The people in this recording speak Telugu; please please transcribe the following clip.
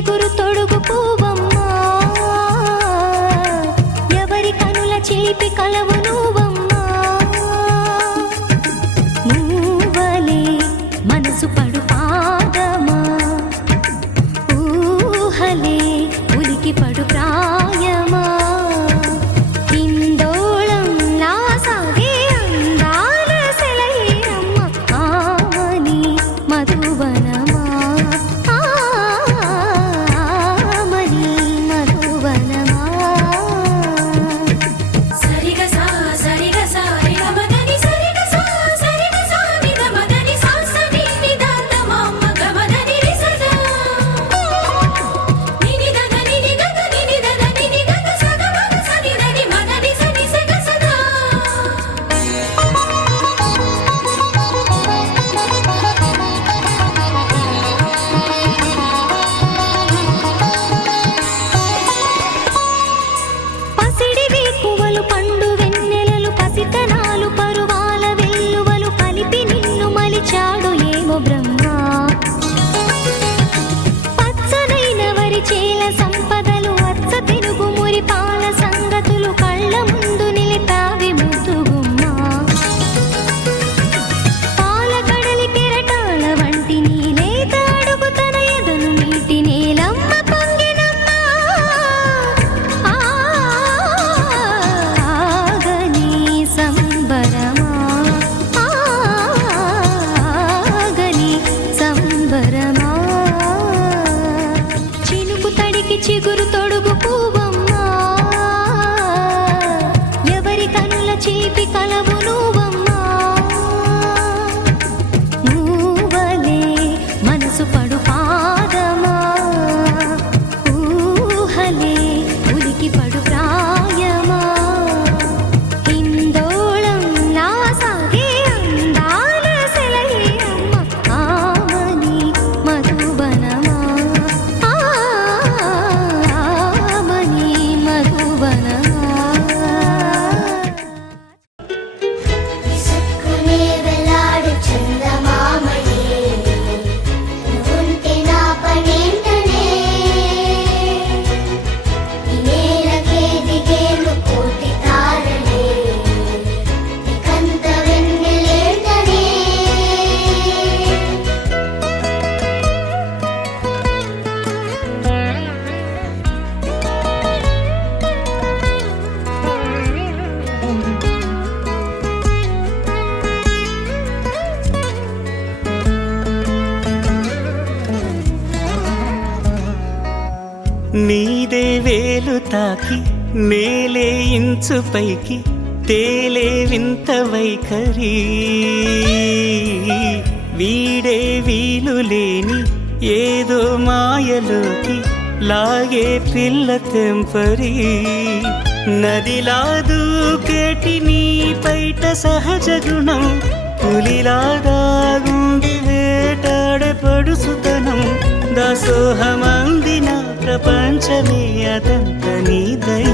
చిగురు తొడుగు పువ్వమ్మా, ఎవరి కనుల చిలిపి కలవు నువ్వమ్మా. మూవలే మనసు పడు పాదమా, ఊహలే ఉలికి పడు ప్రాయమా. ఇందోళంలా సాగే అందాల సెలయేరమ్మ, ఆమని మధువనమా, ఆమని మధువనమా. సరిగసా సరిగసా రిగమదని సరిగసా సరిగసా నిదమదని సాసని నిదాత మామ గమదని రిసదా నినిదద నినిగద నినిదద నినిగద సగమగ సనిదని మగని సని సగసదా. పసిడి వేకువలు పండు వెన్నెలలు పసితనాలు పరువాల వెల్లువలు కలిపి నిన్ను మలిచాడు ఏమో బ్రహ్మ. పచ్చనైన వరి చేల సంపదలు అచ్చ తెలుగు మురి పాల సంగతులు కళ్ళ ముందు నిలితావి ముద్దుగుమ్మ. పాల కడలి కెరటాల వంటి నీలేత అడుగు తన ఎదను నీటి నేలమ్మ పొంగినమ్మ. ఆగని సంబరమా, ఆగని సంబరమా. చినుకు తడికి చిగురు తొడుగు పువ్వమ్మా, ఎవరి కనుల చిలిపి కలవు నువ్వమ్మా. మూవలే మనసు పడు పాదమా, ఊహలే ఉలికి పడు ప్రాయమా. ఇందోళంలా సాగే అందాల సెలయేరమ్మ, ఆమని మధువనమా, ఆమని మధువనమా. విసుక్కునే వెలాడు చందమామయే, నువ్వుంటే నా పనేంటనే. ఈ నేలకే దిగేను కోటి తారలే, ఇకంత వెన్నెలేంటనే. నీదే వేలు తాకి నేలే ఇంచు పైకి తేలే వింత వైఖరి. వీడే వీలు లేని ఏదో మాయలోకి లాగే పిల్ల తెంపరి. నదిలా దూకేటి నీ పైట సహజ గుణం, పులిలాదాగుండి వేటాడే పడుసుతనం. దాసోహమందిన ప్రపంచమే అదంత నీ దయ.